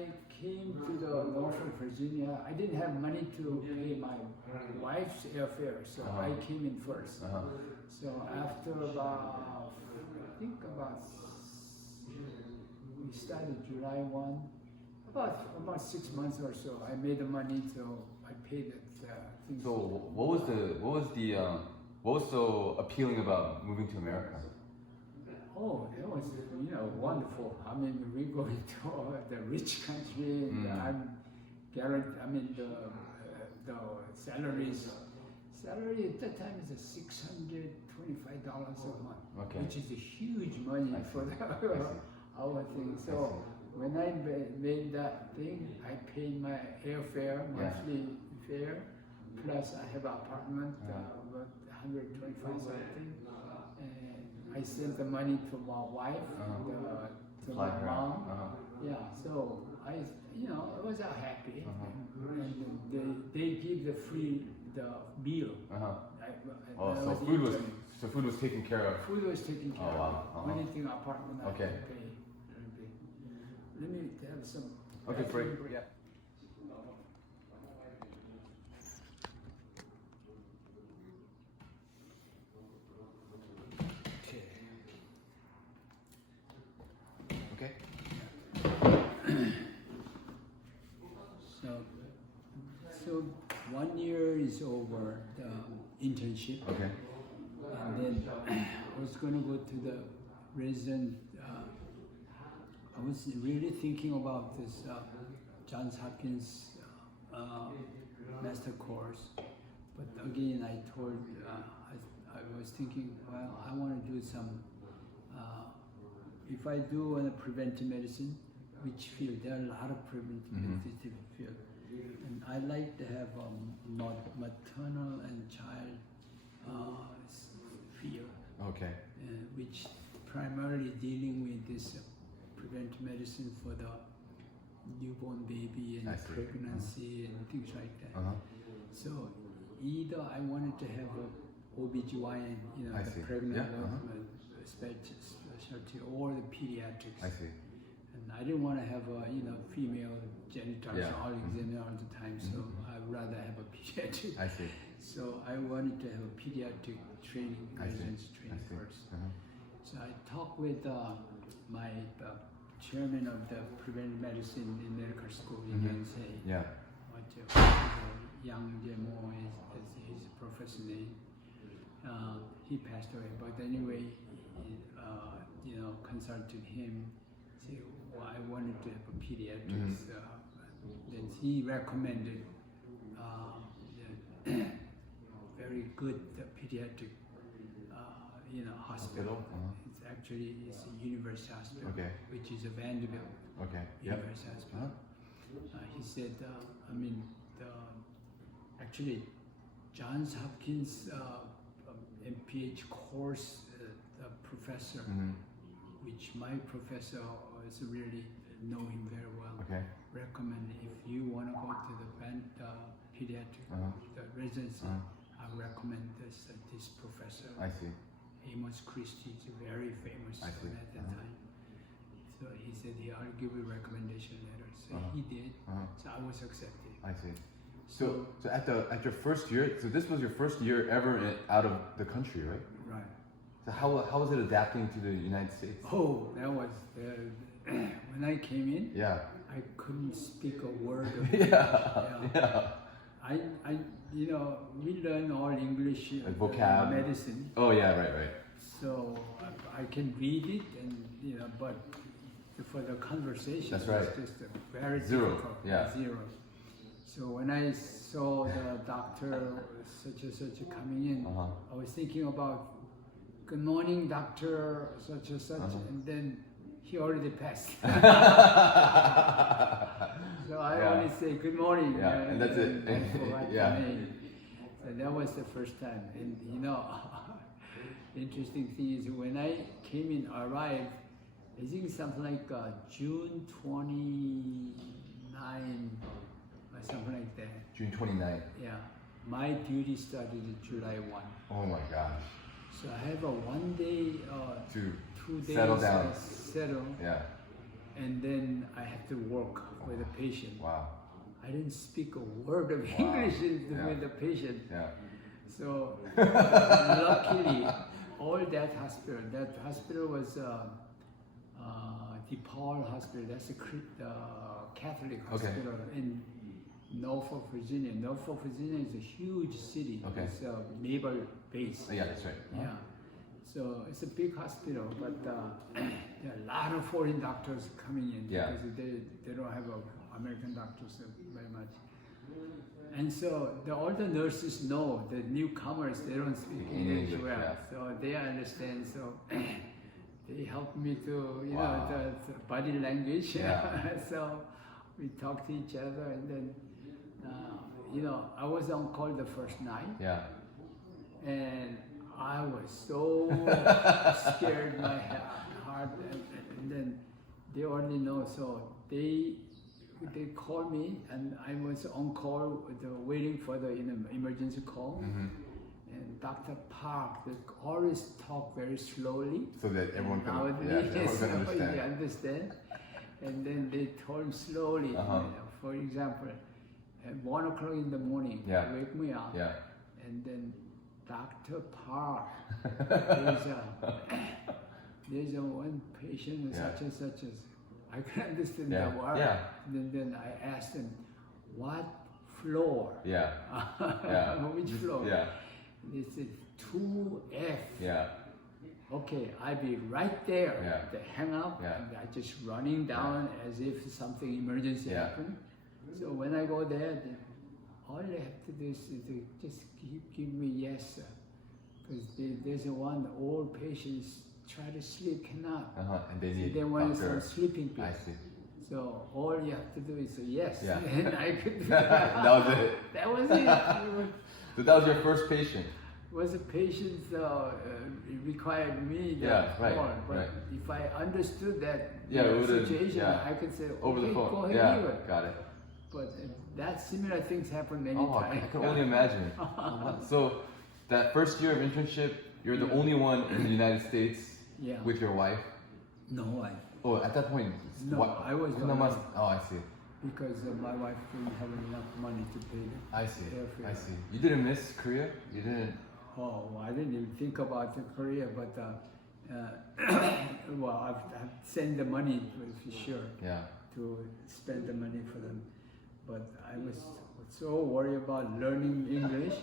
I came to the Norfolk, Virginia, I didn't have money to pay my wife's airfare, so I came in first. So after about, I think we started July 1, about 6 months or so, I made the money, so I paid it. Things. So what was so appealing about moving to America? Oh, it was wonderful. I mean, we go into the rich country, and I'm guaranteed. I mean, the salary at that time is $625 a month, which is a huge money for our thing. So when I made that thing, I paid my airfare, monthly fare, plus I have an apartment, about 125 something. I sent the money to my wife, to my mom. Yeah, so I was happy, and they give the free meal. So food was taken care of. Food was taken care of. Wow. Only thing apartment I had to pay. Let me have some. Okay, great. Yeah. Okay. So 1 year is over the internship. Okay. And then I was going to go to the resident. I was really thinking about this Johns Hopkins master course, but again I was thinking, well, I want to do some. If I do in a preventive medicine, which field there are a lot of preventive medicine field, and I like to have maternal and child field. Okay. Which primarily dealing with this preventive medicine for the newborn baby and pregnancy and things like that. So either I wanted to have a OBGYN, the pregnant woman specialty, or the pediatrics. I see. And I didn't want to have a female genital all examiner all the time, so I'd rather have a pediatric. I see. So I wanted to have a pediatric training, residency training first. So I talked with my chairman of the preventive medicine in medical school in Yonsei. Yeah. Yang Jemo is his professor name. He passed away, but anyway, consulted him. Say, well, I wanted to have a pediatrics. Then he recommended very good pediatric, hospital. It's actually a university hospital, which is a Vanderbilt University Hospital. He said, actually, Johns Hopkins MPH course professor, which my professor is really know him very well. Recommend if you want to go to the pediatric the residency, I recommend this professor. I see. Amos Christie is very famous at that time. So he said, I'll give you a recommendation letter. So he did. So I was accepted. I see. So at your first year, so this was your first year ever out of the country, right? Right. So how was it adapting to the United States? Oh, that was when I came in. Yeah. I couldn't speak a word of I we learn all English vocab, medicine. Oh yeah, right. So I can read it, and but for the conversation, that's right. It's just very zero. difficult. Yeah. Zero. So when I saw the doctor such and such coming in, I was thinking about, good morning, doctor such and such, and then he already passed. So I only say good morning. And that's it. I forgot the name. So that was the first time. And the interesting thing is when I arrived, I think something like June 29 or something like that. June 29th. Yeah. My duty started July 1. Oh my gosh. So I have a 1 day, 2 days settle down. Settle. Yeah. and then I have to work with the patient. Wow. I didn't speak a word of Wow. English Yeah. with the patient. Yeah. So luckily, all that hospital was DePaul Hospital. That's a Catholic hospital in Norfolk, Virginia. Norfolk, Virginia is a huge city. Okay. It's a naval base. Yeah, that's right. Yeah. So it's a big hospital, but there are a lot of foreign doctors coming in Yeah. because they don't have American doctors very much. And so all the nurses know the newcomers, they don't speak English well, yeah. so they understand. So they help me to, Wow. the body language. Yeah. So we talk to each other, and then I was on call the first night, Yeah. and I was so scared, my heart, and then they already know, so they called me, and I was on call, waiting for the emergency call. Mm-hmm. And Dr. Park, they always talk very slowly. So that everyone can, Nowadays, everyone can understand. you understand. And then they told slowly. Uh-huh. For example, at 1 o'clock in the morning, Yeah. wake me up, Yeah. and then Dr. Park, there's a one patient Yeah. such and such as, I can understand Yeah. the word. Yeah. And then I asked him, what floor? Yeah. Yeah. Which floor? Yeah. They said 2F. Yeah. Okay, I'll be right there. Yeah. They hang up, Yeah. and I just running down as if something emergency Yeah. happened. So when I go there, all they have to do is to just give me yes, because there's one old patient try to sleep, cannot. And they need They want doctor. some sleeping pills. I see. So all you have to do is say yes, Yeah. and I could do That was it. That was it. So that was your first patient. Was a patient required me Yeah, that right, call, but right. if I understood that Yeah, it would've- situation, yeah. I could say, okay, Over the phone. go ahead, Yeah. do it. Got it. But that similar things happen many Oh, I times. can only imagine. So that first year of internship, you're the only one in the United States Yeah. with your wife. No, Oh, at that point, No, I was no, alone. must. Oh, I see. because my wife didn't have enough money to pay them. I see. Airfare. I see. You didn't miss Korea. You didn't. Oh, well, I didn't even think about the Korea, but well, I've sent the money for sure Yeah. to spend the money for them. But I was so worried about learning English.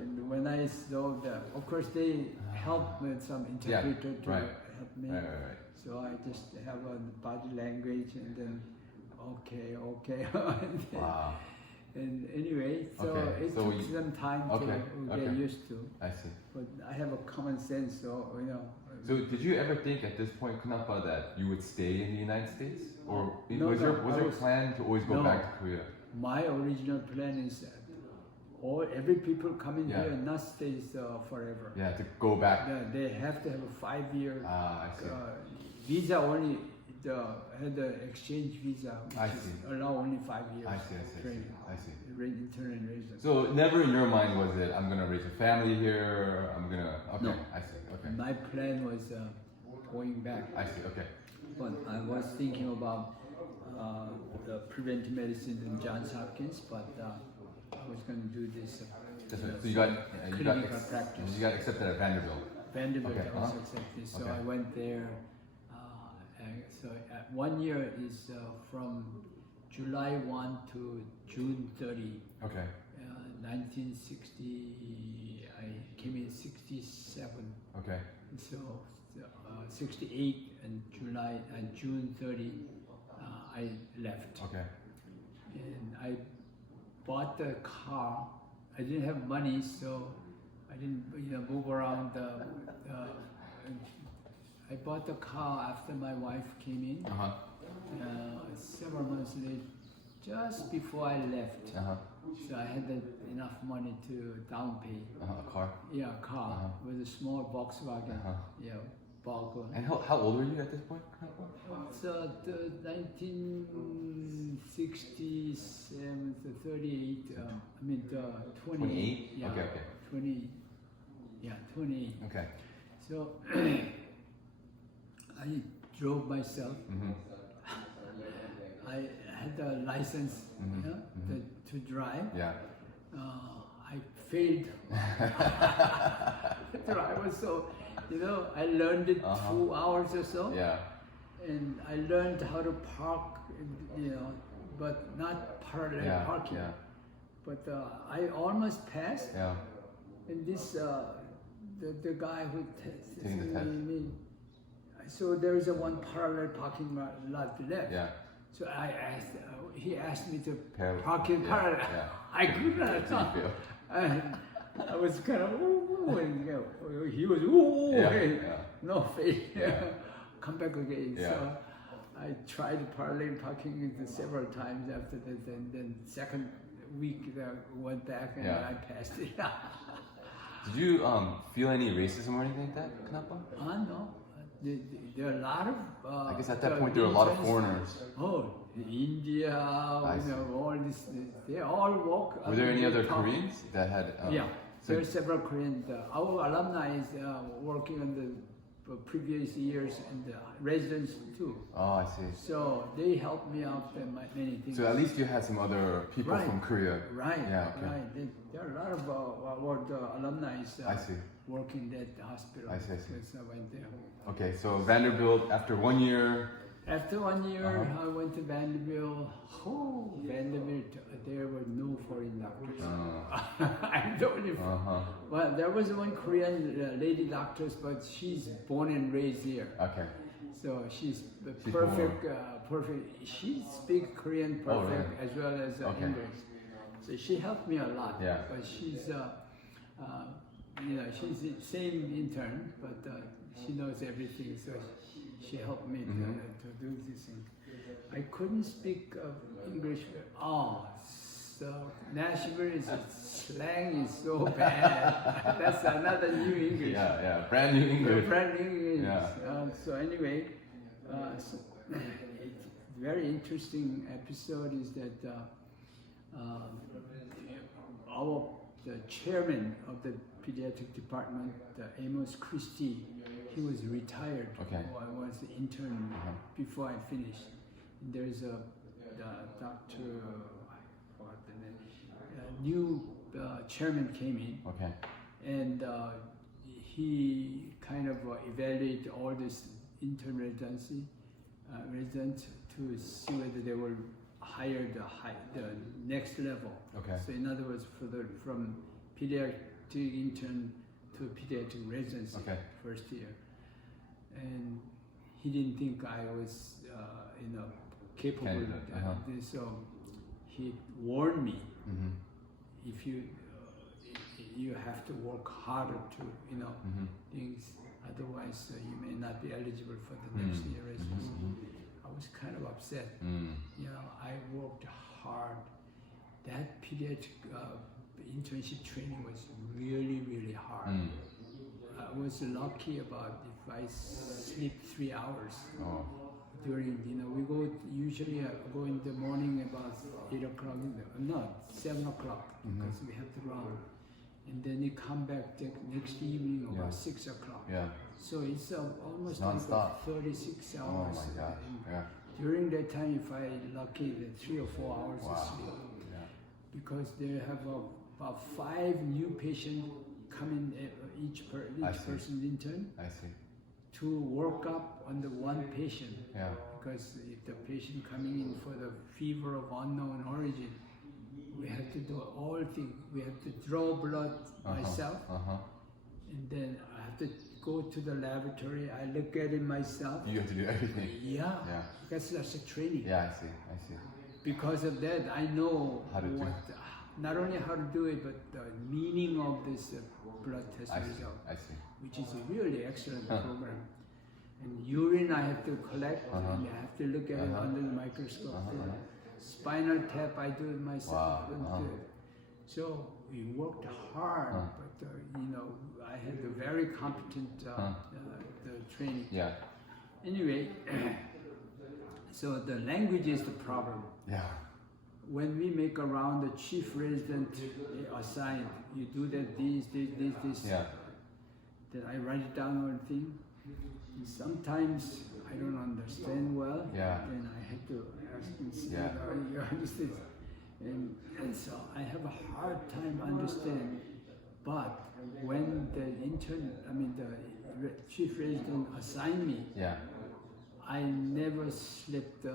And when I saw that, of course, they helped with some interpreter to right. help me. Right. So I just have a body language, and then okay. and, then, Wow. and anyway, so Okay, it so took you- some time to okay, get okay. used to. I see. But I have a common sense, so So did you ever think at this point, Kunapa, that you would stay in the United States, or No, was no, your I was- plan to always go No. back to Korea? my original plan is that every people coming Yeah. here not stays forever. Yeah, to go back. They have to have a 5-year I see. visa only. Had the exchange visa, which I is see. allow only 5 years. I see. training, I see. intern and residence. So never in your mind was it, I'm gonna raise a family here. I'm gonna. Okay. No. I see. Okay. My plan was going back, I see. Okay. but I was thinking about the preventive medicine in Johns Hopkins, but I was going to do this. That's right. So you got clinical practice. you got accepted at Vanderbilt. Vanderbilt Okay, also uh-huh. accepted, so Okay. I went there. So 1 year is from July 1 to June 30. Okay. 1960, I came in 67. Okay. So 68 and June 30, I left. Okay. And I bought the car. I didn't have money, so I didn't move around. I bought the car after my wife came in. Several months later, just before I left. So I had enough money to down pay. A car. Yeah, a car with a small Volkswagen. Yeah, Volvo. And how old were you at this point? It's 1967 to 38. 28. 28? Yeah, Okay. 20. Yeah, 28. Okay. So I drove myself. Mm-hmm. the license to drive. Yeah. I failed. I was so, I learned it 2 hours or so. Yeah. And I learned how to park, but not parallel parking. Yeah. But I almost passed. Yeah. And this, the guy who Taking the test. So there is a one parallel parking lot left. Yeah. So he asked me to Parallel. park in parallel. Yeah. I could not. And I was kind of, ooh, and he was, ooh, hey, no faith. Come back again. Yeah. So I tried parallel parking several times after that. And then second week I went back and I passed it. Did you feel any racism or anything like that, Knapa? No. There are a lot of. I guess at that point there were a lot of foreigners. Oh, India, all this. They all walk. Were there any other Koreans that had? There are several Koreans. Our alumni is working on the previous years and the residents too. Oh, I see. So they helped me out in many things. So at least you had some other people from Korea. Right. Yeah. Okay. Right. There are a lot of our alumni I see. working at the hospital. I see. So I went there. Okay, so Vanderbilt, after 1 year. After 1 year, I went to Vanderbilt. Oh, Vanderbilt, there were no foreign doctors. I'm the only. Well, there was one Korean lady doctor, but she's born and raised here. Okay. So she's perfect. Perfect. She speaks Korean perfect as well as English. So she helped me a lot. Yeah. But she's, she's the same intern, but she knows everything. So she helped me to do this thing. I couldn't speak English. So Nashville slang is so bad. That's another new English. Yeah, brand new English. Brand new English. Yeah. So anyway, very interesting episode is that the chairman of the pediatric department, Amos Christie, he was retired. Okay. I was the intern before I finished. And there's a doctor, new chairman came in. Okay. And he kind of evaluated all this intern residency residents to see whether they will hire the next level. Okay. So in other words, from pediatric intern to pediatric residency, first year. And he didn't think I was, capable of this. So he warned me, if you have to work harder to, things. Otherwise, you may not be eligible for the next year residency. I was kind of upset. I worked hard. That pediatric internship training was really, really hard. I was lucky about if I sleep 3 hours during, we go usually go in the morning about 8 o'clock, 7 o'clock because we have to run. And then you come back the next evening about 6 o'clock. Yeah. So it's almost non-stop. like 36 hours. Oh my gosh. Yeah. During that time, if I lucky, 3 or 4 hours of sleep. Yeah. Because they have about 5 new patients coming each person's intern. I see. To work up on the one patient. Yeah. Because if the patient coming in for the fever of unknown origin, we have to do all things. We have to draw blood myself, and then I have to go to the laboratory. I look at it myself. You have to do everything. Yeah. That's a training. Yeah, I see. Because of that, I know how to not only how to do it, but the meaning of this blood test result. I see. Which is a really excellent program. And urine I have to collect, and I have to look at it under the microscope. Spinal tap I do it myself. Wow. So we worked hard, but I had a very competent the training. Yeah. Anyway, so the language is the problem. Yeah. When we make around the chief resident assigned, you do that this. Yeah. Then I write it down on thing. And sometimes I don't understand well. Yeah. Then I have to ask and say, Yeah. You understand? And so I have a hard time understanding. But when the chief resident assigned me, Yeah. I never slept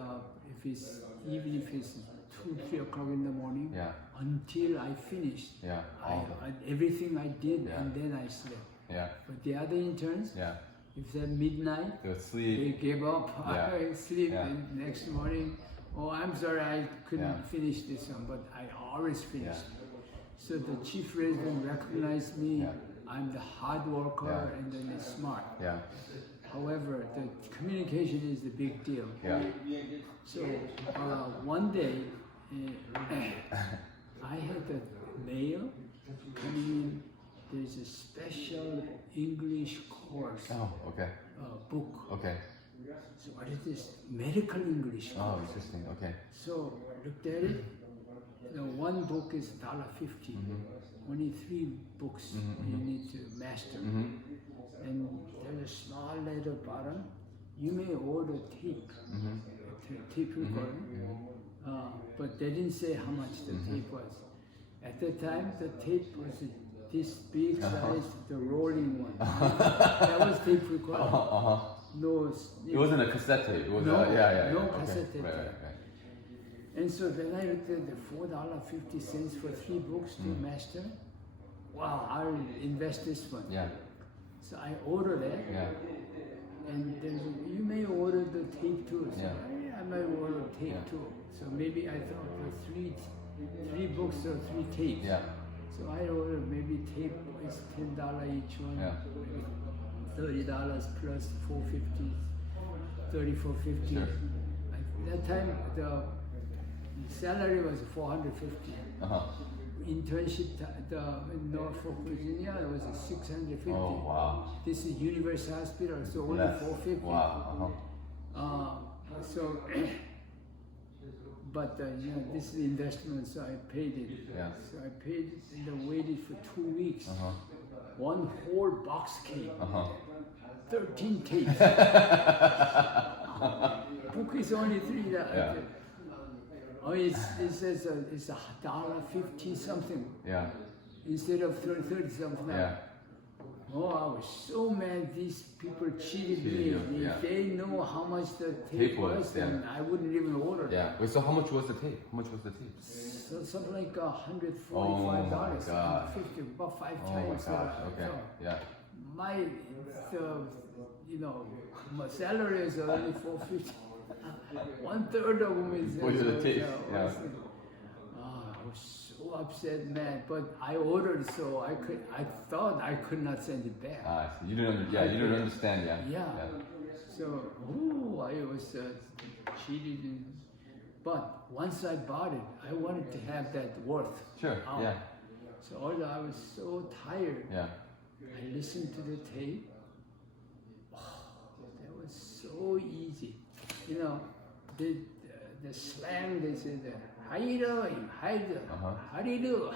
even if it's 2, 3 o'clock in the morning, Yeah. until I finished. Yeah. Everything I did, Yeah. and then I slept. Yeah. But the other interns, Yeah. if it's midnight, They would they sleep. gave up. Yeah. I sleep, Yeah. and next morning, oh, I'm sorry, I couldn't Yeah. finish this one, but I always finished. Yeah. So the chief resident recognized me. Yeah. I'm the hard worker, Yeah. and then the smart. Yeah. However, the communication is the big deal. Yeah. So one day, I had a mail coming in. There's a special English course Oh, okay. book. Okay. So what is this? Medical English. Oh, interesting. Okay. So looked at it. One book is $1.50. Only 3 books you need to master. And there's a small letter bottom. You may order tape, tape recording, but they didn't say how much the tape was. At the time, the tape was this big size, the rolling one. That was tape recording. No, It wasn't a cassette tape. It was No, no Okay. cassette tape. Right. And so then I looked at the $4.50 for 3 books to master. Wow, I'll invest this one. Yeah. So I ordered it, Yeah. and then you may order the tape too. So Yeah. I might order tape Yeah. too. So maybe I thought for three books or 3 tapes. Yeah. So I ordered maybe tape is $10 each one, Yeah. maybe $30 plus $4.50, $34.50. Sure. At that time the salary was $450. Internship in Norfolk, Virginia, it was $650. Oh, wow. This is University Hospital, so only Less. $450. Wow. So, but this is investment, so I paid it. Yeah. So I paid it and I waited for 2 weeks. 1 whole box came. 13 tapes. Book is only $3. Yeah. Oh, it says it's $1.50 something Yeah. instead of 30 something. Yeah. Oh, I was so mad. These people cheated me. Cheated you, If they know how much the tape Tape was, was, then I wouldn't even order. Yeah. Wait, so how much was the tape? How much was the tape? So something like $145, Oh my God. $150, about 5 Oh my times. gosh. Okay. So Yeah. my salary is only $450. 1/3 of them is. For the tape. Yeah. I was so upset, man. But I ordered, so I thought I could not send it back. I see. You didn't understand. Yeah. Yeah. So, I was cheated. But once I bought it, I wanted to have that worth. Sure. out. Yeah. So although I was so tired, Yeah. I listened to the tape. That was so easy. The slang, they said, how you doing? How you doing? How do you do?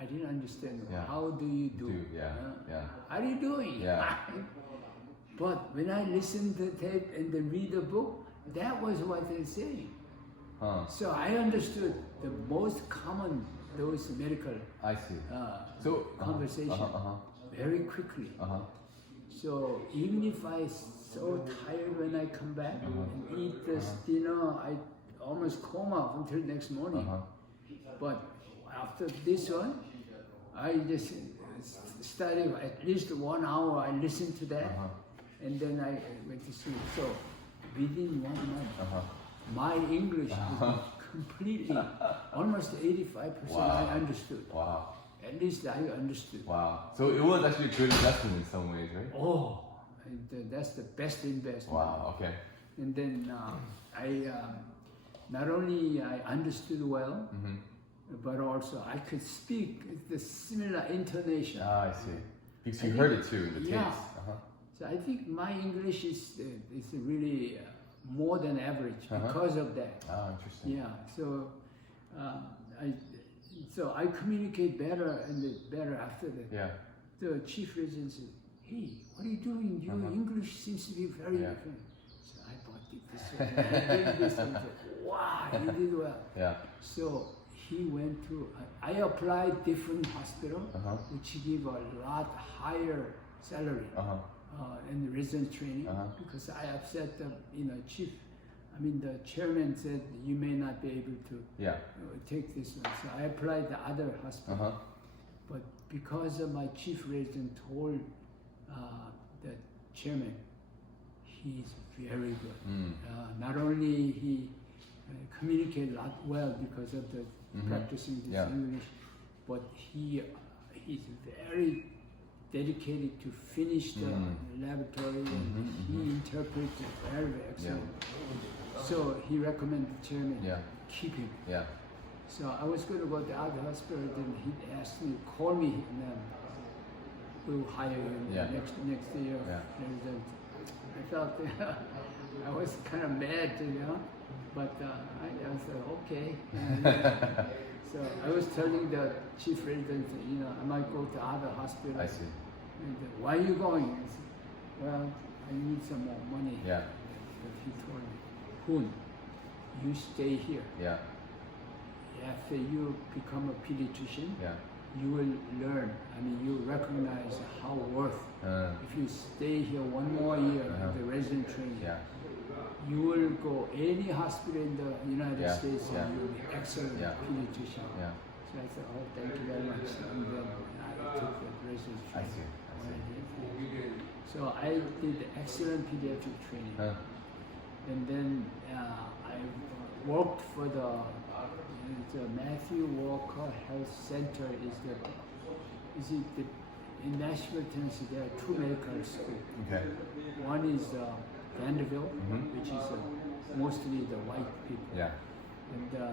I didn't understand. Yeah. How do you do? Yeah. How are you doing? Yeah. But when I listened to the tape and then read the book, that was what they're saying. So I understood the most common, those medical I see. conversation very quickly. So even if I so tired when I come back and eat this dinner, I almost coma until next morning. But after this one, I just studied at least 1 hour. I listened to that, and then I went to sleep. So within 1 month, my English is completely, almost 85%. I understood. Wow. At least I understood. Wow. So it was actually a good investment in some ways, right? Oh, and that's the best investment. Wow. Okay. And then I not only I understood well, but also I could speak the similar intonation. I see. Because you heard it too in the Yeah. tapes. So I think my English is really more than average because of that. Interesting. Yeah. So I communicate better and better after that. Yeah. The chief resident said, "Hey, what are you doing? Your English seems to be very different." So I bought it. this surgery. He did this and wow, he did well. Yeah. So he went to, I applied different hospital, which give a lot higher salary and residence training because I upset the the chairman said you may not be able to take this one. So I applied the other hospital, but because of my chief resident told the chairman, he's very good. Not only he communicate a lot well because of the practicing this English, but he's very dedicated to finish the laboratory and he interprets very excellent. So he recommended the chairman keep him. So I was going to go to the other hospital, then he asked me, call me, and then we'll hire you next year. And I felt I was kind of mad, but I said, okay. So I was telling the chief resident, I might go to other hospital. I see. And why are you going? I said, well, I need some more money. But he told me, Hoon, you stay here. After you become a pediatrician, you will learn. You recognize how worth. If you stay here one more year of the resident training, you will go any hospital in the United States and you will be excellent pediatrician. So I said, oh, thank you very much. And then I took the resident training. So I did excellent pediatric training. And then I worked for the Matthew Walker Health Center in Nashville, Tennessee. There are two medical schools. One is Vanderbilt, which is mostly the white people. And the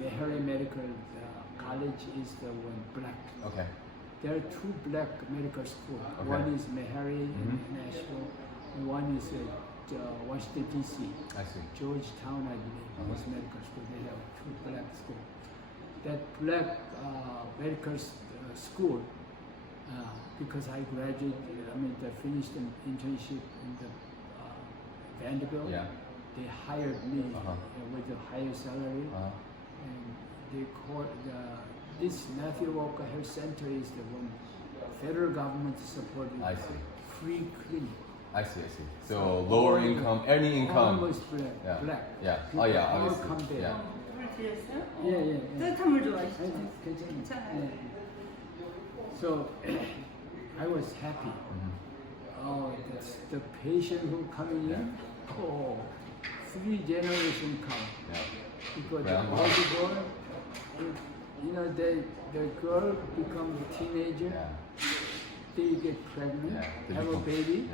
Meharry Medical College is the one black. There are two black medical schools. One is Meharry in Nashville, and one is Washington, D.C. I see. Georgetown, I believe, was medical school. They have two black schools. That black medical school, because I graduated, I finished an internship in the Vanderbilt. They hired me with a higher salary, and they called this Matthew Walker Health Center is the one federal government supported free clinic. I see. So lower income, any income. Almost black. Oh yeah, obviously. Come there. 뜨뜻함을 좋아하시죠? 괜찮아요. So I was happy. Oh, that's the patient who coming in. Oh, 3 generations come. Because the boy, the girl becomes a teenager. They get pregnant, have a baby.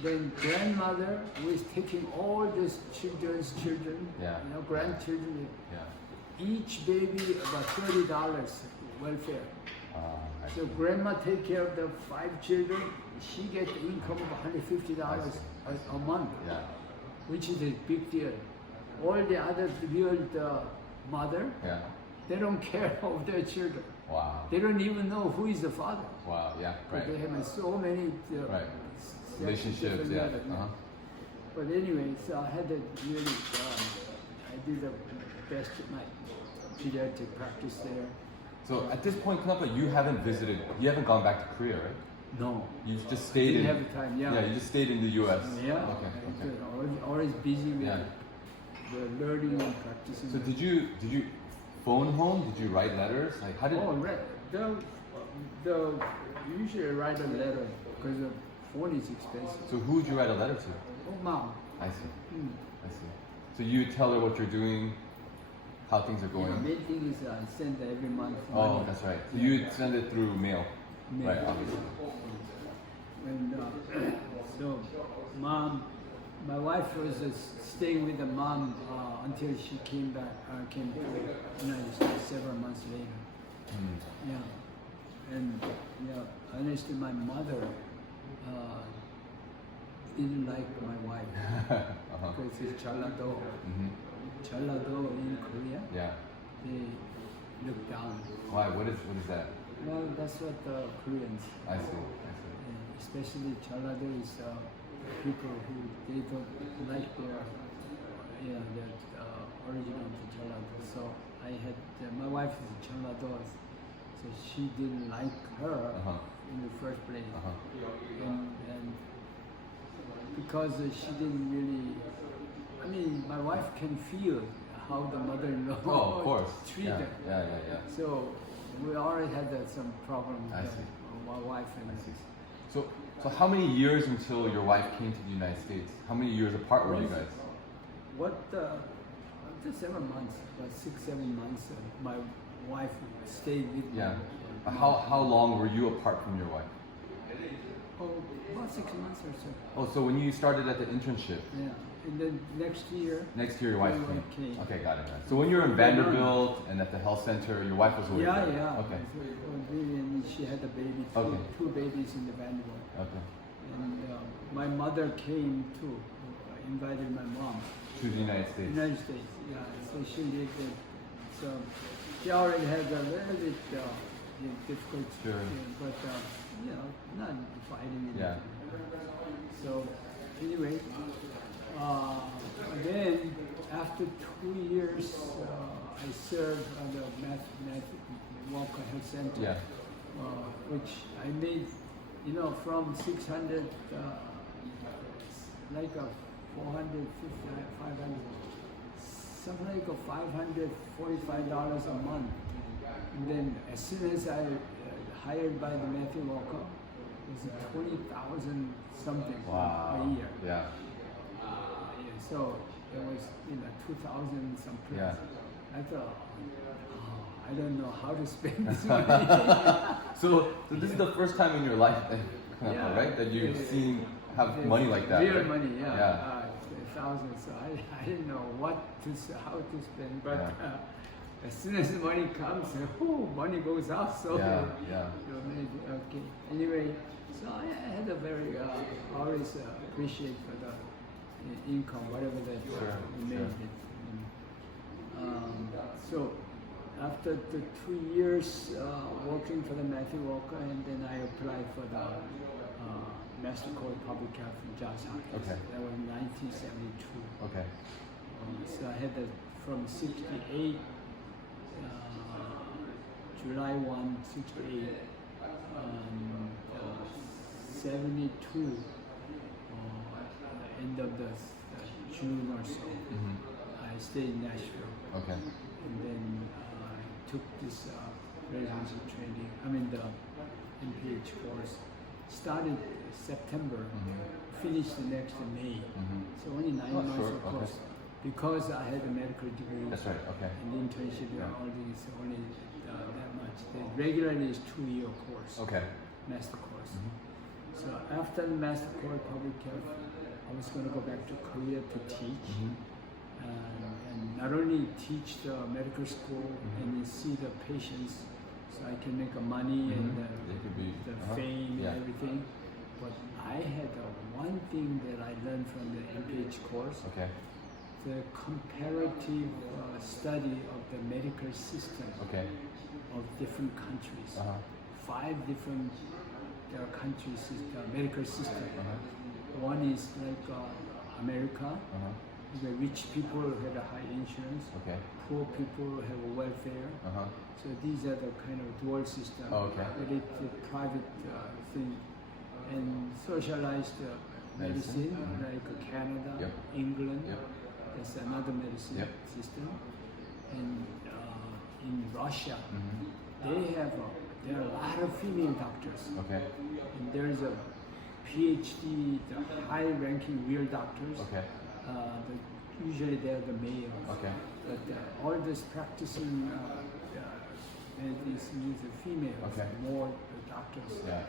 Then grandmother was taking all these children's children, grandchildren. Each baby about $30 welfare. So grandma take care of the 5 children. She gets the income of $150 a month, which is a big deal. All the others, the mother, they don't care of their children. They don't even know who is the father. They have so many relationships. But anyway, so I had to really, I did the best of my pediatric practice there. So at this point, Knappa, you haven't gone back to Korea, right? No. You just stayed in. Didn't have time. You just stayed in the U.S. Okay. Always busy with the learning and practicing. So did you phone home? Did you write letters? Like how did? The usually write a letter because the phone is expensive. So who would you write a letter to? Oh, mom. I see. I see. So you tell her what you're doing, how things are going. The main thing is I send every month. Oh, money. that's right. So you send it through mail. Right, obviously. And so, mom, my wife was staying with the mom until she came to the United States several months later. And honestly, my mother didn't like my wife because it's Chalado. Chalado in Korea. They look down. Why? What is that? Well, that's what the Koreans. I see. Especially Chalado is people who they don't like their original chelado. So I had my wife is a chelado, so she didn't like her in the first place, and because she didn't really. I mean, my wife can feel how the mother-in-law Oh, of course. treat Yeah, them. yeah. So we already had some problems I with see. my wife and I see. So how many years until your wife came to the United States? How many years apart were you guys? Just 7 months, about 6-7 months. My wife stayed with me. Yeah. How long were you apart from your wife? Oh, about 6 months or so. Oh, so when you started at the internship, Yeah, and then next year. your wife my wife came. came. Okay, got it. So when you were in Vanderbilt and at the health center, your wife was always Yeah, there. yeah. Okay. So, and she had a baby, Okay. two babies in the Vanderbilt. Okay. And my mother came too. Invited my mom. To the United States. United States, yeah. So she lived there. So she already had a little bit difficult, Sure. but not fighting. Yeah. So anyway, then after 2 years, I served at the Matthew Walker Health Center, Yeah. which I made, from 600, like a 450, 500, something like a $545 a month. And then as soon as I hired by the Matthew Walker, it was 20,000 something Wow. a year. Yeah. So it was 2,000 some place. Yeah. I thought, I don't know how to spend this money. So this is the first time in your life, Yeah. right, that you've seen have money like that. Real right? money, yeah. Yeah. Thousands. So I didn't know how to spend, but Yeah. as soon as the money comes, money goes up. So Yeah. okay. Anyway, so I had a very always appreciate for the income, whatever that we made. Sure. So after the 2 years working for the Matthew Walker, and then I applied for the Master Core Public Health in Johns Hopkins. Okay. That was 1972. Okay. So I had that from 68, July 1, 68, 72, end of the June or so. I stayed in Nashville. Okay. And then I took this residency training, the MPH course. Started September, finished the next in May. So only 9 months sure. of course. Because I had a medical degree. That's right. Okay. And internship and all these, only that much. The regularly is 2-year course. Okay. Master course. So after the Master Course Public Health, I was going to go back to Korea to teach. And not only teach the medical school and see the patients, so I can make money and the fame and everything. But I had one thing that I learned from the MPH course. Okay. The comparative study of the medical system of different countries. 5 different countries, medical system. One is like America. The rich people have a high insurance. Okay. Poor people have a welfare. So these are the kind of dual system. Related to private thing and socialized medicine, like Canada, England. That's another medicine system. And in Russia, there are a lot of female doctors. Okay. And there's a PhD, the high-ranking real doctors. Okay. Usually they're the males. Okay. But all this practicing medicine is a female, more the doctors. Yeah.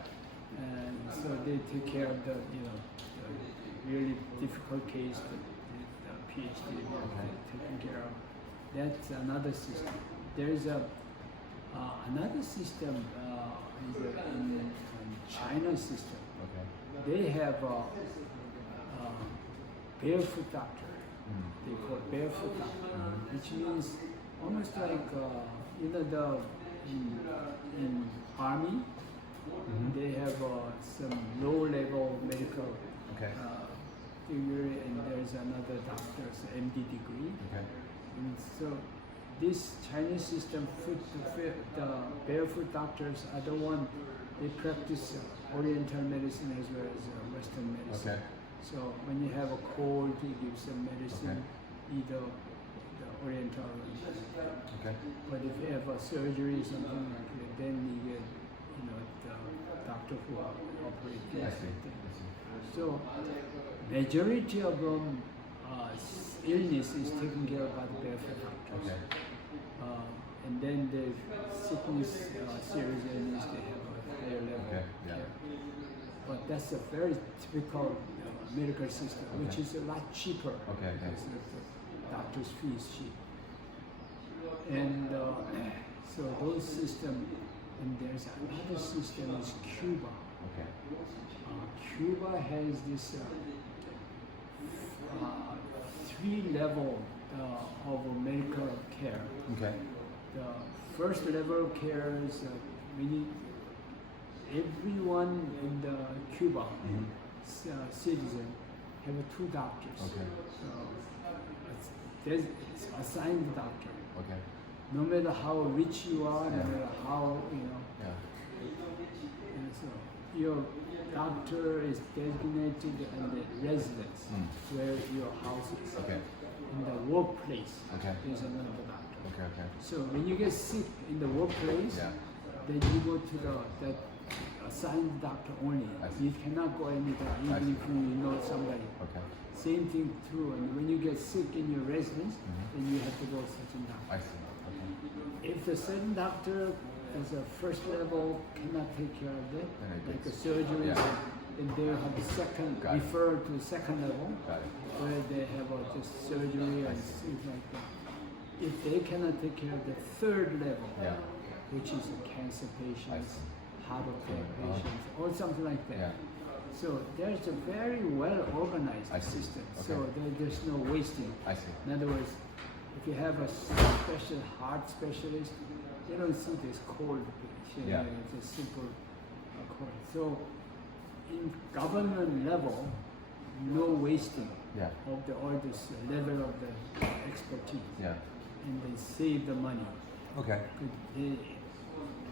And so they take care of the really difficult case, the PhD taken care of. That's another system. There's another system in China system. Okay. They have a barefoot doctor. They call it barefoot doctor, which means almost like in army. They have some low-level medical degree, and there's another doctor's MD degree. Okay. And so this Chinese system, the barefoot doctors are the one, they practice Oriental medicine as well as Western medicine. Okay. So when you have a cold, he gives some medicine, Okay. either the Oriental or Okay. but if you have a surgery or something like that, then you get, the doctor who operates. I see. So majority of them illness is taken care of by the barefoot doctors. Okay. And then the sickness, serious illness, they have a higher level. Okay. Yeah. care. But that's a very typical medical system, which Okay. is a lot cheaper. Okay. Because the doctor's fee is cheap. And so those systems, and there's another system is Cuba. Okay. Cuba has this 3 level of medical care. Okay. The first level of care is everyone in the Cuba citizen have 2 doctors. Okay. So there's assigned doctor. Okay. No matter how rich you are, no Yeah. matter how Yeah. and so your doctor is designated in the residence where your house is. Okay. In the workplace, Okay. there's another doctor. Okay. Okay. So when you get sick in the workplace, Yeah. then you go to that assigned doctor only. I see. You cannot go anytime, I even see. if you know somebody. Okay. Same thing too. And when you get sick in your residence, then you have to go to certain doctor. I see. Okay. If the certain doctor as a first level cannot take care of it, Then it like a gets- surgery, yeah. then they have the second, Got it. refer to the second level, Got it. where they have just surgery I and see. things like that. If they cannot take care of the third level, Yeah. which is a cancer patients, see. heart attack Uh-huh. patients, or something like that. Yeah. So there's a very well organized I see. system. Okay. So there's no wasting. I see. In other words, if you have a special heart specialist, they don't see this cold patient. Yeah. It's a simple cold. So in government level, no wasting Yeah. of all this level of the expertise, Yeah. and they save the money. Okay. They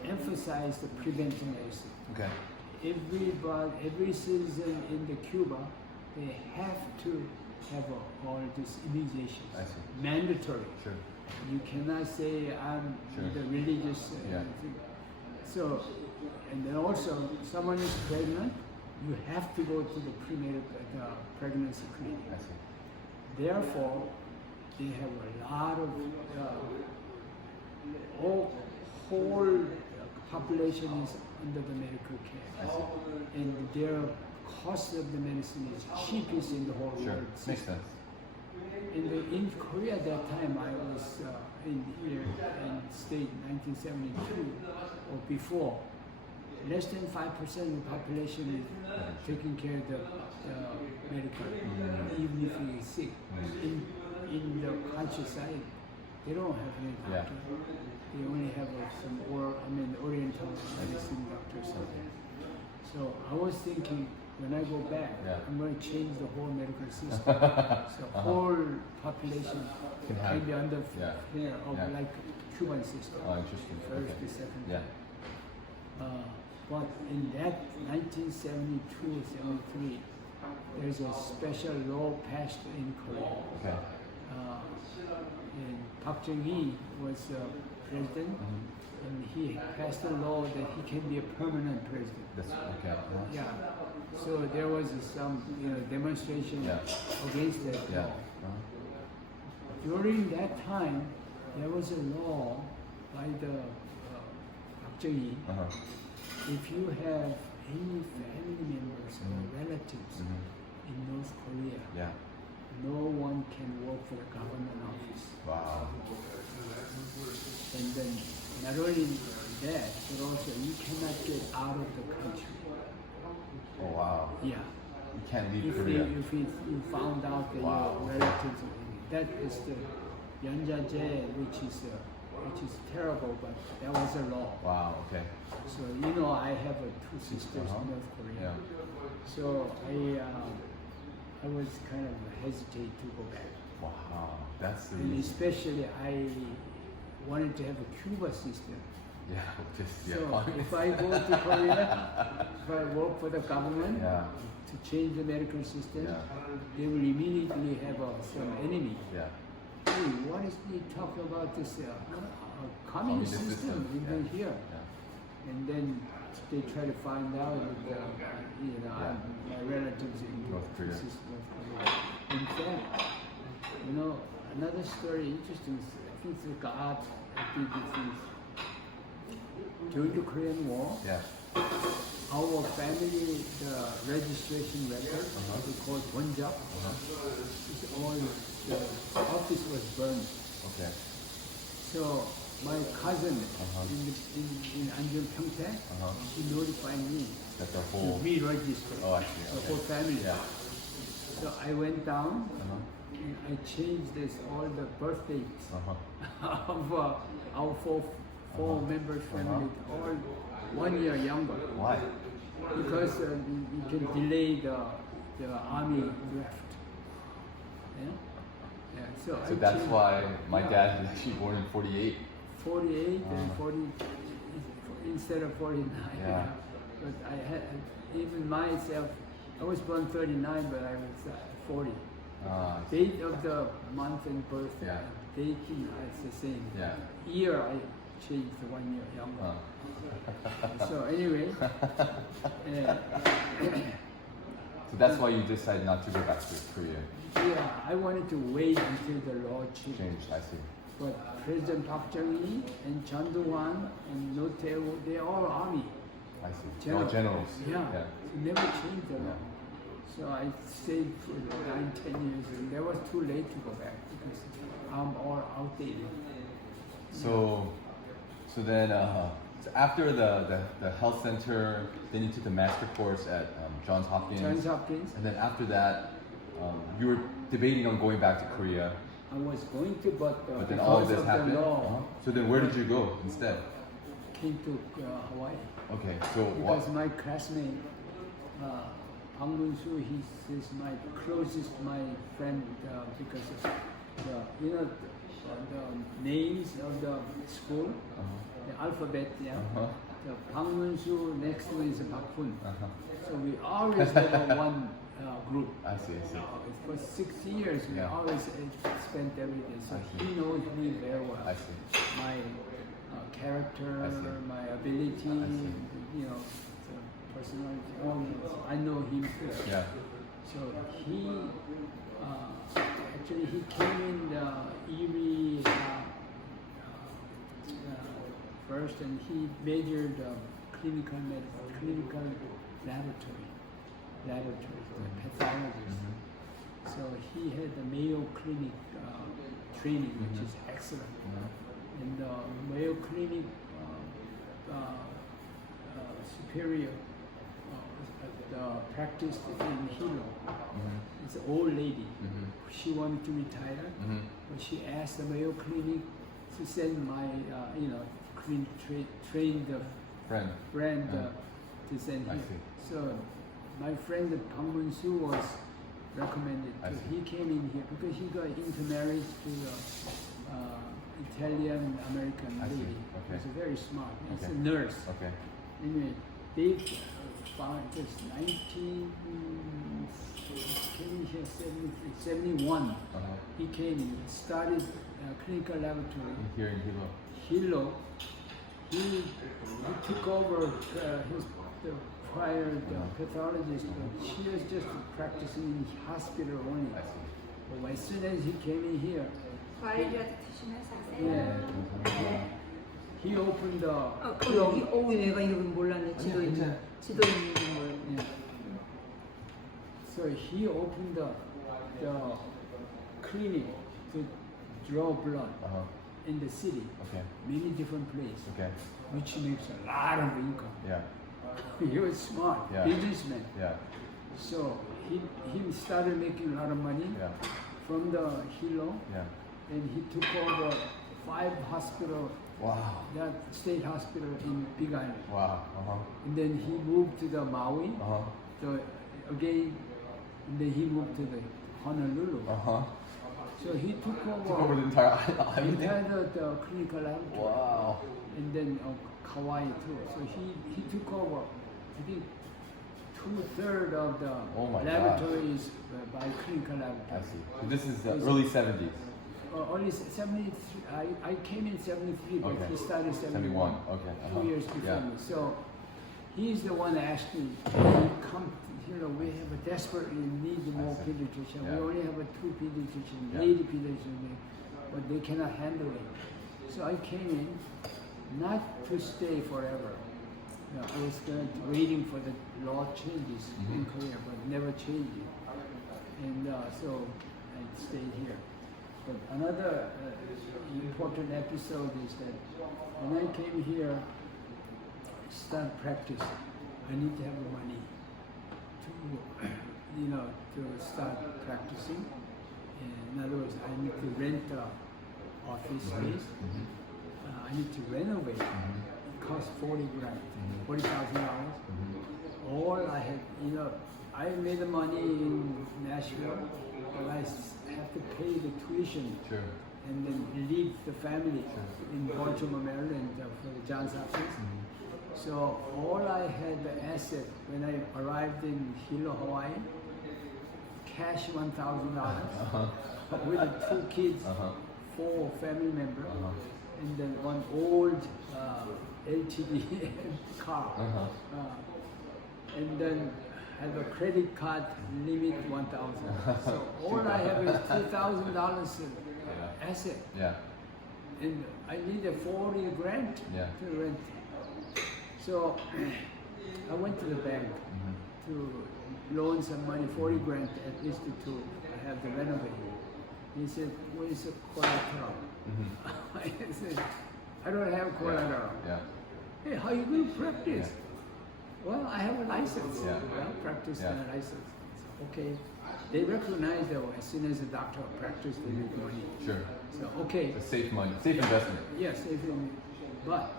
emphasize the preventive medicine. Okay. Every citizen in the Cuba, they have to have all these immunizations. I see. Mandatory. Sure. You cannot say I'm Sure. the religious Yeah. thing. So, and then also, someone is pregnant, you have to go to the pregnancy clinic. I see. Therefore, they have a lot of whole population is under the medical care, I see. and their cost of the medicine is cheapest in the whole Sure. world. Makes sense. In Korea at that time, I was in state 1972 or before. Less than 5% of the population is taking care of the medical, even if you are sick. In the countryside, they don't have any Yeah. doctor. They only have some Oriental medicine doctors. So I was thinking, when I go back, Yeah. I'm going to change the whole medical system. So whole population Can have- can be under yeah. care of Yeah. like Cuban system. Oh, interesting. First, Okay. the second. Yeah. But in that 1972-73, there's a special law passed in Korea. Okay. And Park Chung-hee was president, and he passed a law that he can be a permanent president. That's okay. Yeah. So there was some demonstration Yeah. against that Yeah. law. During that time, there was a law by the Park Chung-hee. If you have any family members or relatives in North Korea, Yeah. no one can work for the government office. Wow. And then not only that, but also you cannot get out of the country. Oh wow. Yeah. You can't leave If Korea. you found out that Wow. your relatives, that is the Yanjaje, which is terrible, but that was a law. Wow. Okay. So I have 2 sisters in North Korea. Yeah. So I was kind of hesitate to go back. Wow, that's the And reason. especially I wanted to have a Cuba system. Yeah, just So yeah. if I go to Korea, if I work for the government Yeah, to change the medical system, yeah, they will immediately have some enemy. yeah. Hey, what is he talking about this communist Communist system system, even yeah. here? Yeah. And then they try to find out that Yeah. my relatives in North Korea. North Korea. In fact, another story interesting. I think it's God did this thing. During the Korean War, Yeah. our family, the registration record, we call Bonjak, all the office was burned. Okay. So my cousin in Anjung Pyeongtaek, he notified me That's the to whole. re-register Oh, I see. the Okay. whole family. Yeah. So I went down Uh-huh. and I changed all the birth dates Uh-huh. of our four members family, all 1 year younger, Why? because you can delay the army draft. Yeah. Yeah. So So I that's changed why my Yeah. dad is actually born in 48. 48 and 40 instead of 49. Yeah. But I had even myself. I was born 39, but I was 40. Ah, Date of the month and birth, Yeah. dating is the same. yeah. Year I changed to 1 year younger. So anyway, So that's why you decided not to go back to Korea. yeah, I wanted to wait until the law changed. Changed, I see. But President Park Chung-hee and Chun Doo-hwan and Roh Tae-woo, they're all army. I see. General. All generals. Yeah. Yeah. It never changed the law. So I stayed for 9-10 years, and that was too late to go back because I'm all outdated. So then so after the health center, then you took the master course at Johns Hopkins. Johns Hopkins, And then after that, you were debating on going back to Korea. I was going to, but But then all of because this of happened. the law, So then where did you go instead? came to Hawaii. Okay, so what? Because my classmate, Park Moon-soo, he's my closest friend because of the names of the school, the alphabet, yeah. Uh-huh. The Park Moon-soo, next one is Park Hoon. Uh-huh. So we always have one group. I see, I see. For 6 years, we Yeah. always spent every day. So I see. he knows me very well. I see. My character, I see. my ability, see. the personality, all this. I know him too. Yeah. So he, actually he came in the Erie first, and he majored clinical laboratory, the pathologist. So he had the Mayo Clinic training, which is excellent. And the Mayo Clinic superior practiced in Hilo. It's an old lady. She wanted to retire, but she asked the Mayo Clinic to send my, trained Friend. friend to send I him. see. So my friend Park Moon-soo was recommended. I So see. he came in here because he got intermarried to Italian American I see. lady. Okay. She's very smart. She's Okay. a nurse. Okay. Anyway, they found just 71. He came in, started clinical laboratory. Here in Hilo. Hilo, he took over the prior pathologist, but she was just practicing in hospital only. I see. But as soon as he came in here, 과일이라도 드시면서 yeah, 하세요. he opened the 그 여기 내가 이거 몰랐네. 지도 있는 몰랐네. yeah. So he opened the clinic to draw blood in the city, Okay. many different places, Okay. which makes a lot of income. Yeah. He was smart, Yeah. businessman. Yeah. So he started making a lot of money Yeah. from the Hilo, Yeah. and he took over 5 hospitals, Wow. that state hospital in Big Island. Wow. And then he moved to the Maui. Uh-huh. So again, and then he moved to the Honolulu. Uh-huh. So he took Took over the entire island. the clinical laboratory. Wow. And then Kauai too. So he took over, I think, 2/3 of the Oh my laboratories by clinical I laboratory. see. So this is the early 70s. Only 73. I came in 73, but Okay. he started 71. 71. Okay. 2 years before Yeah. me. So he's the one that asked me, come, we have a desperately need more see. pediatrician. Yeah. We only have 2 pediatricians, Yeah. lady pediatricians, but they cannot handle it. So I came in, not to stay forever. I was waiting for the law changes in Korea, but never changed it. And so I stayed here. But another important episode is that when I came here, start practice, I need to have the money to, to start practicing. In other words, I need to rent the office space. I need to renovate. It costs $40,000, $40,000. All I had, I made the money in Nashville, but I have to pay the tuition. Sure. And then leave the family in Baltimore, Maryland for the Johns Hopkins. So all I had the asset when I arrived in Hilo, Hawaii, cash $1,000 with the 2 kids, 4 family members, and then one old LTD car. And then have a credit card limit $1,000. So all I have is $3,000 asset. Yeah. And I needed $40,000 Yeah. to rent. So I went to the bank to loan some money, $40,000 at least to have the renovation. He said, "What is a collateral?" I said, "I don't have collateral." Yeah. Hey, how you going to practice? Well, I have a license. Yeah. Well, practice Yeah. and a license. Okay. They recognize that as soon as a doctor practice, they make money. Sure. So, okay. It's a safe money, safe investment. Yes, but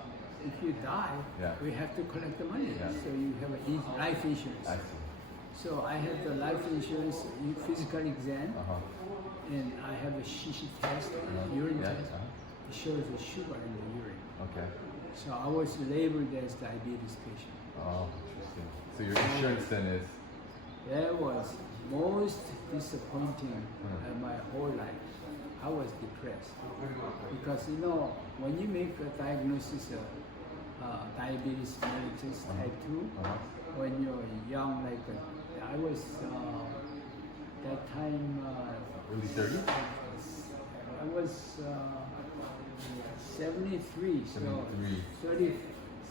if you die, Yeah. we have to collect the money. Yeah. So you have a life insurance. I see. So I have the life insurance physical exam, and I have a shishi test, urine Yeah. test. It shows the sugar in the urine. Okay. So I was labeled as diabetes patient. Oh, interesting. So your insurance then is. That was most disappointing in my whole life. I was depressed because when you make a diagnosis of diabetes mellitus type 2, when you're young, like I was that time. Early 30s? I was 73, so 73.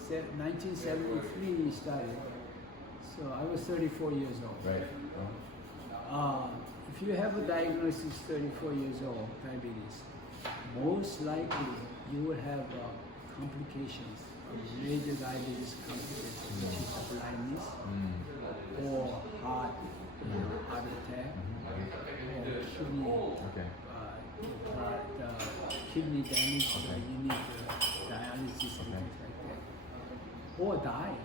1973 started. So I was 34 years old. Right. If you have a diagnosis 34 years old, diabetes, most likely you will have complications, major diabetes complications, which is blindness, or heart attack, or kidney damage, so you need dialysis and things like that, or die.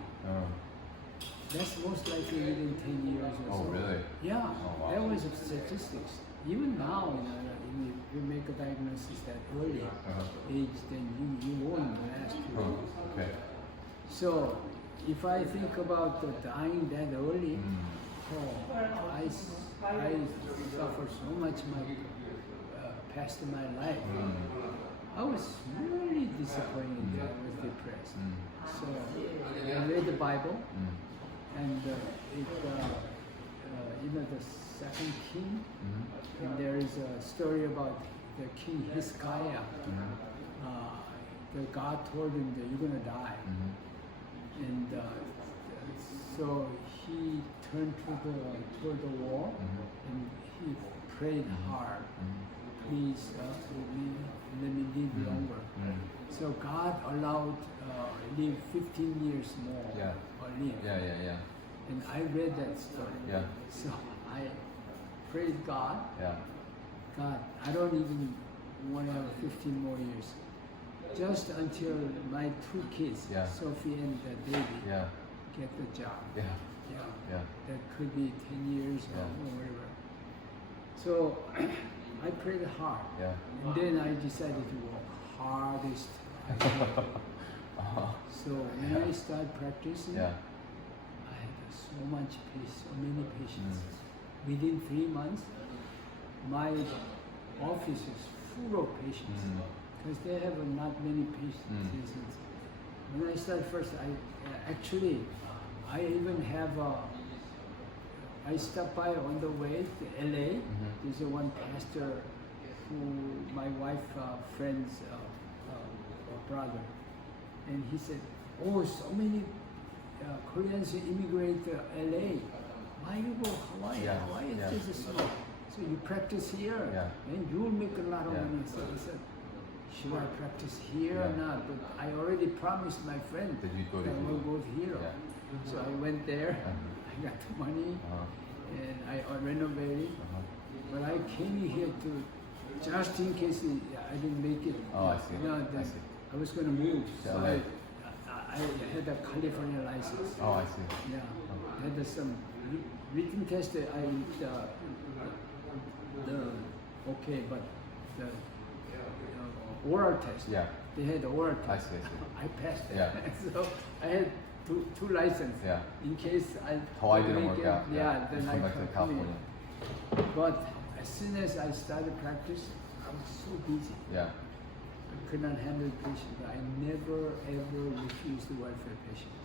That's most likely within 10 years or so. Oh, really? Yeah, Oh, wow. that was statistics. Even now, if you make a diagnosis that early age, then you won't last too long. Okay. So, if I think about dying that early, I suffered so much past my life. I was really disappointed. I was depressed. So I read the Bible, and the second king, and there is a story about the king Hezekiah. God told him that you're gonna die, and so he turned toward the wall, and he prayed hard. Please let me live longer. So God allowed live 15 years more. Yeah. Or live. Yeah. And I read that story. Yeah. So I prayed God. Yeah. God, I don't even want to have 15 more years. Just until my 2 kids, Yeah. Sophie and David, Yeah. get the job. Yeah. Yeah. Yeah. That could be 10 years Yeah. or whatever. So I prayed hard. Yeah. And then I decided to work hardest. So when I started practicing, Yeah. I had so much so many patients. Mm. Within 3 months, my office is full of patients Mm. because they have not many patients. When I started first, I even have I stopped by on the way to LA. There's one pastor who my wife friend's brother, and he said, "Oh, so many Koreans immigrate to LA. Why you go Hawaii? Yeah, Hawaii is yeah. just small. So you practice here, Yeah. and you'll make a lot of Yeah. money." So I said, "Should I practice here or Yeah. not?" But I already promised my friend That you'd go to I will Hilo. go to Hilo. Yeah. So I went there. I got the money and I renovated. But I came here to just in case I didn't make it. Oh, I see. You know, I see. I was going to move. So LA. I had a California license. Oh, I see. Yeah. I had some written test. But the oral test. Yeah. They had the oral I test. see. I see. I passed it. Yeah. So I had two licenses. Yeah. In case I Hawaii didn't make work it, out. Yeah, then You I come back to come California. here. But as soon as I started practice, I was so busy. Yeah. I could not handle patients. I never ever refused the welfare patients.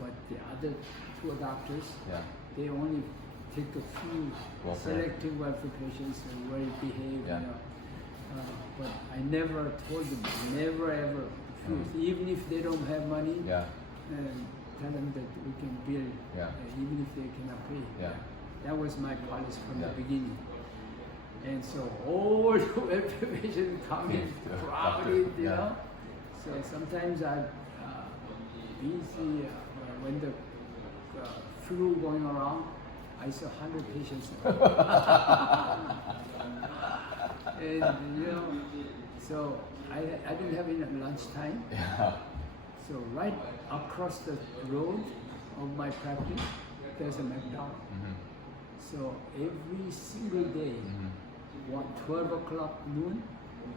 But the other two doctors, Yeah. they only take a few Welfare. selective welfare patients and well behaved. Yeah. You know. But I never told them, never ever refuse. Even if they don't have money, Yeah. and tell them that we can bill, Yeah. even if they cannot pay. Yeah. That was my policy from Yeah. the beginning. And so all the welfare patients come in Yeah. crowded, you Yeah. know. So sometimes I'm busy when the flu going around. I saw 100 patients. And you know, so I didn't have enough lunchtime. Yeah. So right across the road of my practice, there's a McDonald's. So every single day, 12 o'clock noon,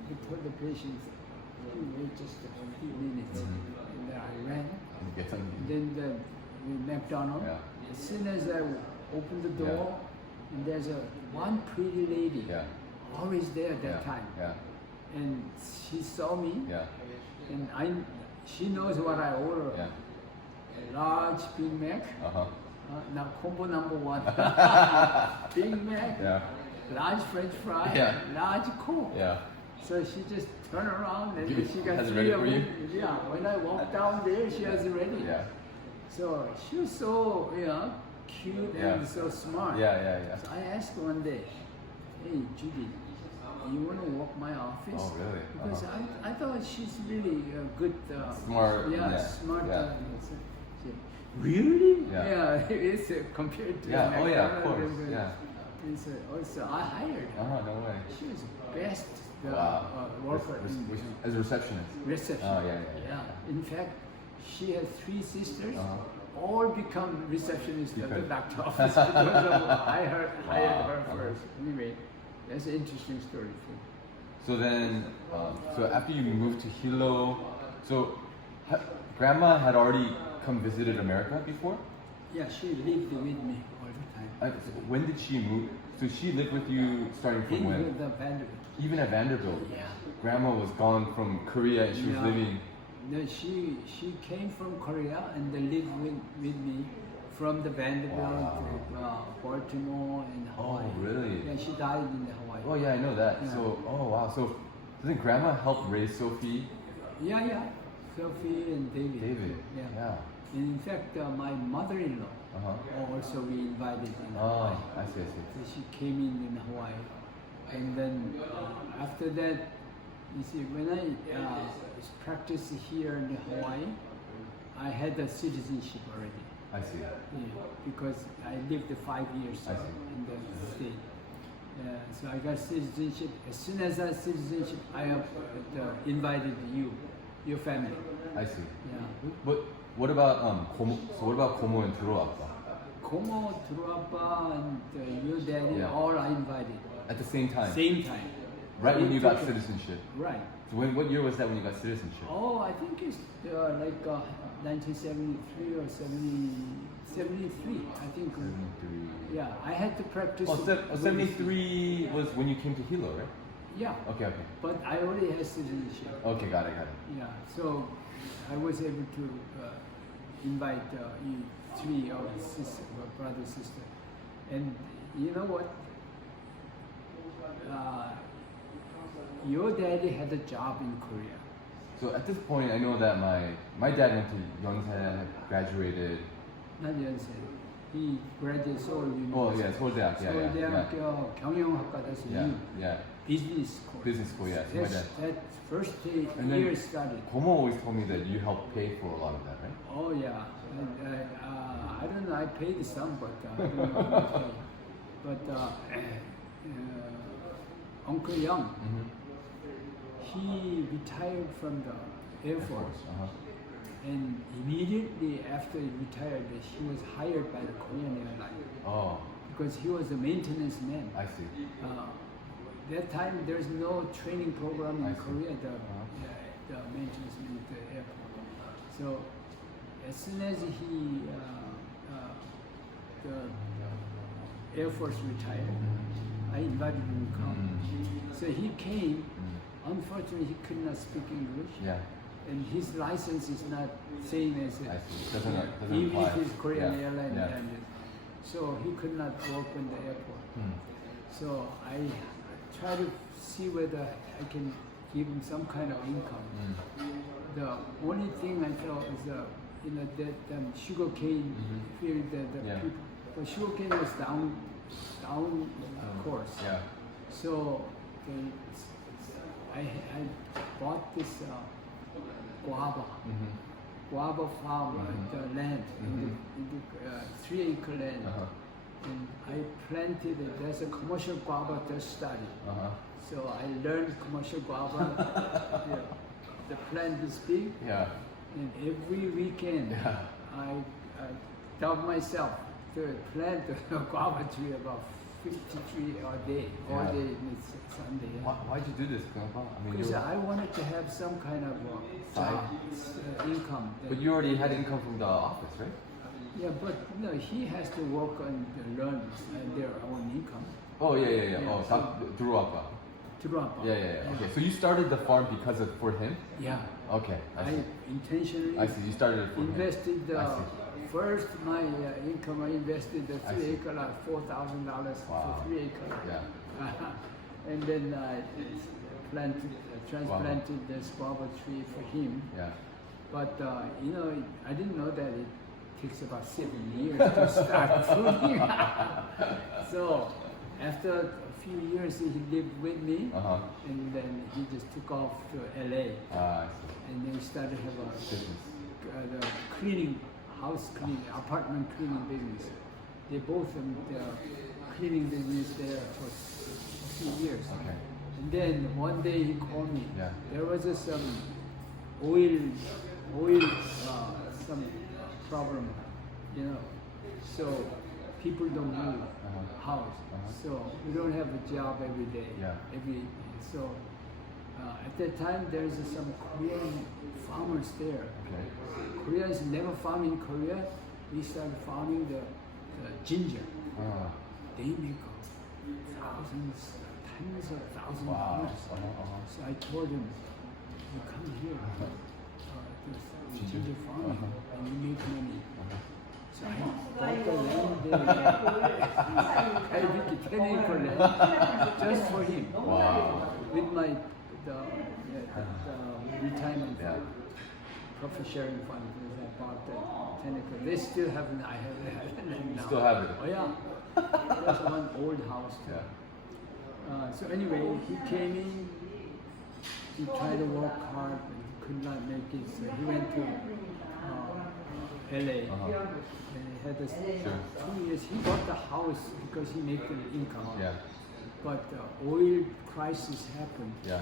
I told the patients, "You wait just a few minutes." And then I ran. And get some. Then the McDonald's. Yeah. As soon as I opened the door, and there's one pretty lady, Yeah. always there at that Yeah. time. Yeah. And she saw me, Yeah. and she knows what I order. Yeah. A large Big Mac, now combo number 1. Big Mac, Yeah. large French fry, Yeah. large Coke. Yeah. So she just turned around and You- she got has it 3 ready of for you? them. Yeah, when I walked down there, she was ready. Yeah. So she was so, cute Yeah. and so smart. Yeah. Yeah. Yeah. So I asked one day, "Hey, Judy, you want to walk my office?" Oh, really? Because I thought she's really good. Smart, Yeah, yeah, smart. yeah. So she said, "Really?" Yeah. It's compared to Yeah. Oh yeah. Of McDonald's, course. Yeah. And so also I hired her. No way. She was best Wow. worker Which, in as a receptionist. reception. Oh yeah. In fact, she has 3 sisters. Uh-huh. All become receptionists at the Because- doctor office because of I hired her Wow. first. Anyway, that's an interesting story too. So then, so after you moved to Hilo, so grandma had already come visited America before? Yeah, she lived with me all the time. When did she move? So she lived with you starting from In when? the Vanderbilt. Even at Vanderbilt? Yeah. Grandma was gone from Korea and she was Yeah. living. No, she came from Korea and they lived with me from the Vanderbilt Wow. to Baltimore and Hawaii. Oh, really? Yeah, she died in Hawaii. Oh yeah, I know that. Yeah. So, oh wow. So then grandma helped raise Sophie? Yeah. Sophie and David. David? Yeah. And in fact, my mother-in-law also we invited in Hawaii. Oh, I see. So she came in Hawaii. And then after that, you see, when I practiced here in Hawaii, I had the citizenship already. I see. Yeah, because I lived 5 years I see. in the state. So I got citizenship. As soon as I citizenship, I have invited you, your family. I see. Yeah. But What about Como? So what about Como and Duroapa? Como, Turuapa, and your daddy, Yeah. all are invited. At the same time, Same time. right when We you got took it. citizenship. Right. So what year was that when you got citizenship? Oh, I think it's like 1973 or 73. I think. 73. Yeah, I had to practice. Oh, 73 was when you came to Hilo, right? Yeah, Okay. but I already had citizenship. Okay, got it. Yeah, so I was able to invite three of sister, brother, sister, and you know what? Your daddy had a job in Korea. So at this point, I know that my dad went to Yonsei, graduated. Not Yonsei. He graduated Seoul Oh University. yeah, 서울대학. Yeah, yeah, 서울대학교 경영학과에서 yeah, yeah. business course. Business school, yeah. So my dad. That first And then- year started. Como always told me that you helped pay for a lot of that, right? Oh yeah, and, I don't know. I paid some, but I don't know how much I paid. But Uncle Young, Mm-hmm. he retired from the Air Force, and immediately after he retired, he was hired by the Korean Airlines Oh, because he was a maintenance man. I see. That time there's no training program I in see. Korea, the maintenance man at the airport. So as soon as the Air Force retired, I invited him to come. So he came. Unfortunately, he could not speak English, Yeah, and his license is not same as I see. Doesn't even apply. if it's Korean Yeah, airline. yeah. And so he could not work in the airport. So I try to see whether I can give him some kind of income. The only thing I felt is that sugar cane field, the Yeah. people, the sugar cane was down course. Yeah. So I bought this guava farm, the land, in the 3-acre land. And I planted it. There's a commercial guava just started. So I learned commercial guava. The plant is big, Yeah. and every weekend Yeah. I taught myself to plant a guava tree about 50 trees a day, all Yeah. day and it's Sunday. Why'd you do this, Grandpa? I mean, Because I wanted to have some kind of Side? income. but you already had income from the office, right? Yeah, but no, he has to work on learn their own income. Oh yeah. Yeah, Oh, so- Duroapa. To drop. Yeah. Okay, so you started the farm because of for him? Yeah. Okay, I I see. intentionally I see. You started it for him. invested I see. first my income. I invested the I 3 acre lot, $4,000 Wow. for 3 acre. Yeah. And then I transplanted this guava tree for him. Yeah. But I didn't know that it takes about 7 years to start fruiting. So after a few years, he lived with me, and then he just took off to LA, I see. and then we started to have Business. the cleaning, house cleaning, apartment cleaning business. They both in the cleaning business there for a few years. Okay. And then one day he called me. Yeah. There was some oil, some problem, So people don't move house. So we don't have a job every day. Yeah. So at that time there's some Korean farmers there. Okay. Koreans never farm in Korea. We started farming the ginger. They make thousands, tens of thousands of Wow. dollars. So I told him, you come here, this ginger farming, and you make money. So I bought the land there. I did 10 acre land just for him. Wow. With my retirement Yeah. profit sharing fund. I bought the 10 acre. They still haven't. I have the land now. Still have it? Oh yeah. There's one old house. Yeah. So anyway, he came in. He tried to work hard, but he could not make it. So he went to LA. And he had this 2 years. He bought the house because he made an income. Yeah. But the oil crisis happened, Yeah.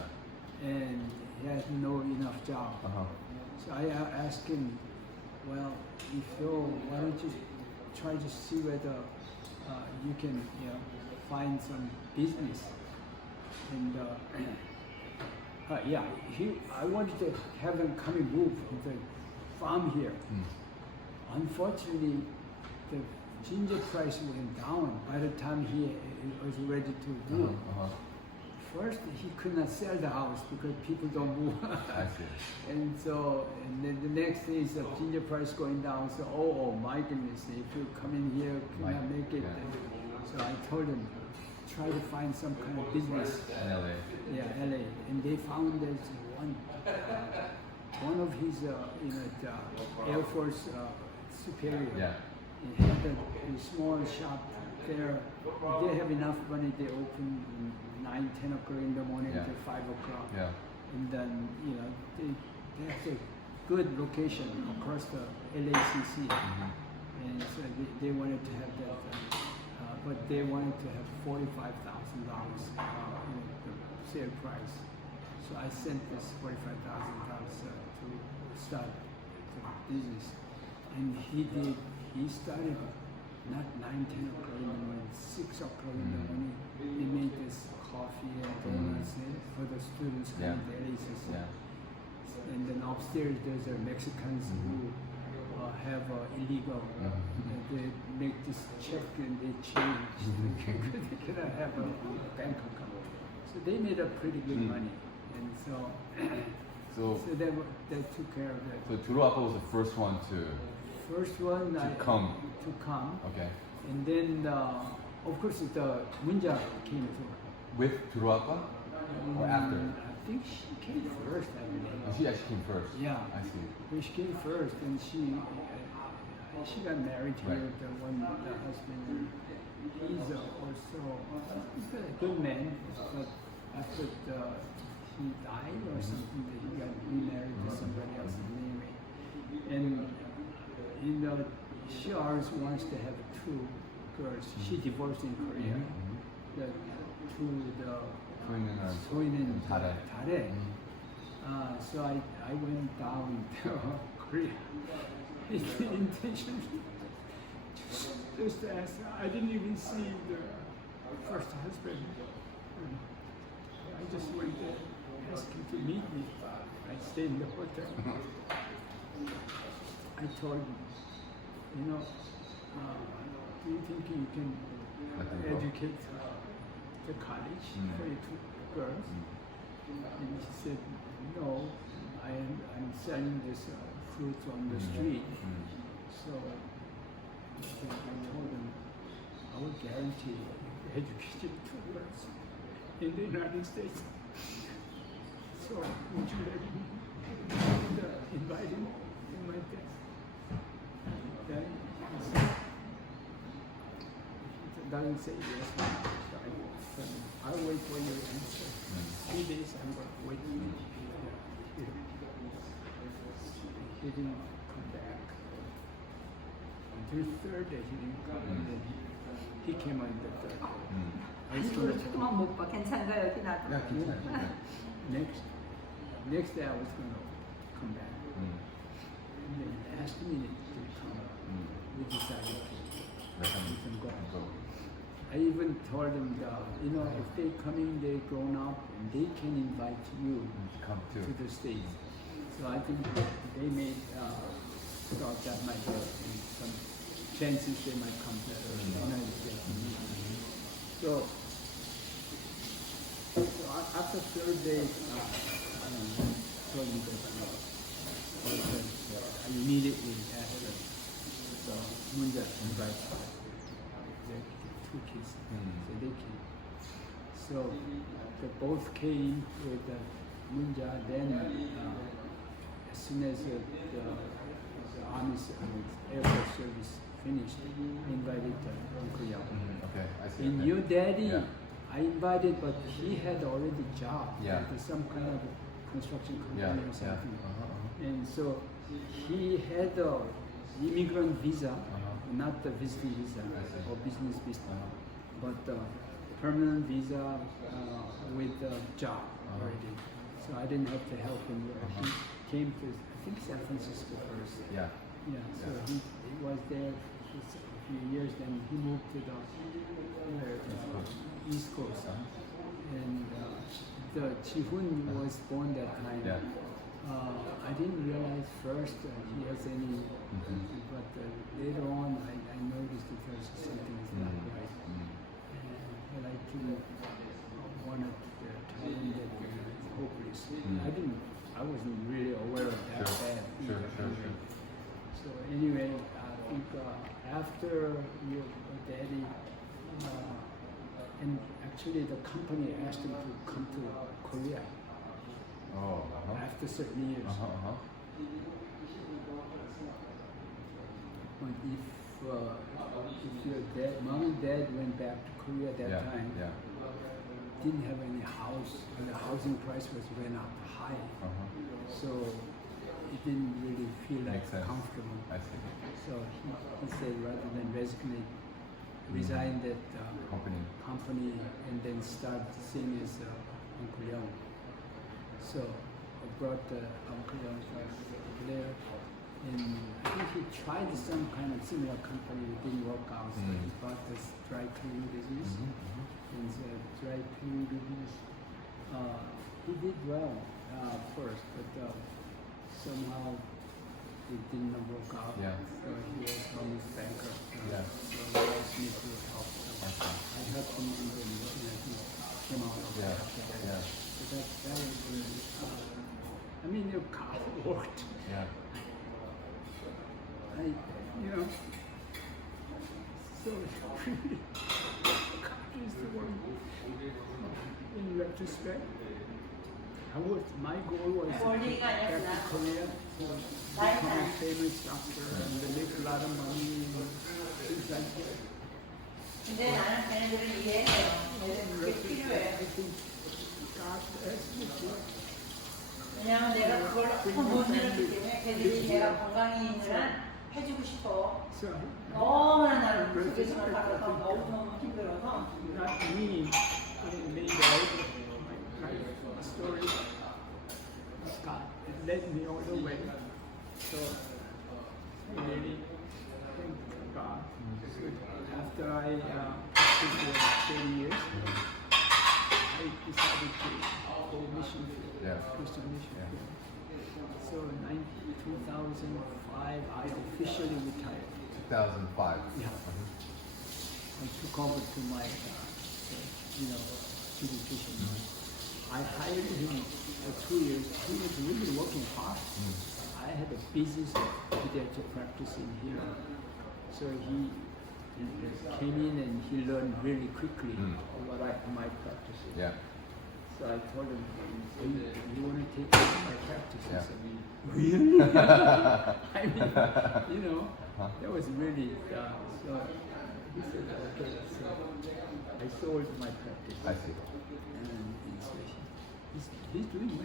and he had no enough job. So I asked him, well, if so, why don't you try to see whether you can, find some business. And I wanted to have them come and move the farm here. Unfortunately, the ginger price went down by the time he was ready to move. First, he could not sell the house because people don't move. I see. And then the next thing is the ginger price going down. So, oh my goodness, if you come in here, cannot make it. Yeah. So I told him, try to find some kind of business. In LA. Yeah, LA. And they found there's one of his, the Air Force superior. Yeah. He had a small shop there. They have enough money. They open 9, 10 o'clock in the morning Yeah. till 5 o'clock. Yeah. And then, they have a good location across the LACC. And so they wanted to have that, but they wanted to have $45,000 the sale price. So I sent this $45,000 to start the business. And he started not 9, 10 o'clock in the morning, 6 o'clock in the morning. He made this coffee and donuts for the students coming to LACC. Yeah. And then upstairs there's Mexicans who have illegal. They make this check and they change. They cannot have a bank account. So they made a pretty good money. And so they took care of that. So Turuaka was the first one to First one come. To come. Okay. And then of course the Munja came through. With Turuaka or after? I think she came first, I believe. Oh, she actually came first. Yeah. I see. Well, she came first, and she got married here. Right. The husband, he's a good man, but after he died or something, he got remarried to somebody else anyway. And she always wants to have 2 girls. She divorced in Korea. The Soin and Tare. So I went down to Korea. Intentionally, just to ask. I didn't even see the first husband. I just went there, asked him to meet me. I stayed in the hotel. I told him, do you think you can educate the college for your 2 girls? And she said, no, I'm selling this fruit on the street. So I told him, I will guarantee educated 2 girls in the United States. So would you let me invite him in my desk? Then he said, doesn't say yes. So I'll wait for your answer. 3 days I'm waiting. He didn't come back. Until 3rd day he didn't come. And then he came on the 3rd. I was 이거를 gonna, 조금만 못 봐. 괜찮은가요? 여기 놔둬. Yeah, 괜찮아요. next day I was going to come back. And then last minute to come. We decided to let them go. I even told them that, if they come in, they're grown up, and they can invite you Come to too. the States. So I think they may thought that might have some chances they might come to the United States. So after 3rd day, I told me that I immediately asked the Munja to invite their 2 kids. So they came. So they both came with the Munja. Then as soon as the Army Air Force service finished, I invited Uncle Yao. Okay, I see. And Okay. your daddy, Yeah. I invited, but he had already job. Yeah. Like some kind of construction company Yeah, or something. yeah. And so he had a immigrant visa, not the visiting visa or business visa, but permanent visa with a job already. So I didn't have to help him. He came to, I think, San Francisco first. Yeah. Yeah, so he was there for a few years, then he moved to the East Coast. And the Chihun was born that time. Yeah. I didn't realize first he has any, but later on I noticed that there's something is not right. And I actually wanted to tell him that it's hopeless. I wasn't really aware of that bad. Sure. So anyway, I think after your daddy, and actually the company asked him to come to Korea Oh, after certain years. But if your dad, mom and dad went back to Korea that time, didn't have any house, and the housing price went up high, so it didn't really feel like comfortable. I see. So he said rather than resignate, resign that company and then start the same as Uncle Young. So I brought Uncle Young there, and I think he tried some kind of similar company, it didn't work out. So he bought this dry cleaning business, and so dry cleaning business. He did well first, but somehow it didn't work out. So he was almost bankrupt. So he asked me to help. So I helped him, and then he came out of that. So that was really, I mean, your car worked. So really, car is the one. In retrospect, my goal was to get back to Korea, to become a famous doctor and make a lot of money and things like that. 근데 나는 걔네들을 이해해요. 그게 필요해. I think God asked me to. 왜냐면 내가 그걸 못 이뤘기 때문에 걔들이 내가 건강히 있는 한 해주고 싶어. So, 너무나 나를 속에서 살아가 너무너무 힘들어서. not me getting laid out, my life story. God led me all the way. So, I really thank God. So after I practiced for 30 years, I decided to go mission field, Christian mission field. So in 2005, I officially retired. 2005. Yeah. I took over to my, pediatrician. I hired him for 2 years. He was really working hard. I had a busy pediatric practice in here. So he came in and he learned really quickly what my practice is. So I told him, you want to take over my practice? He said, really? I mean, that was really, so he said, okay. So I sold my practice. I see. And he's doing well.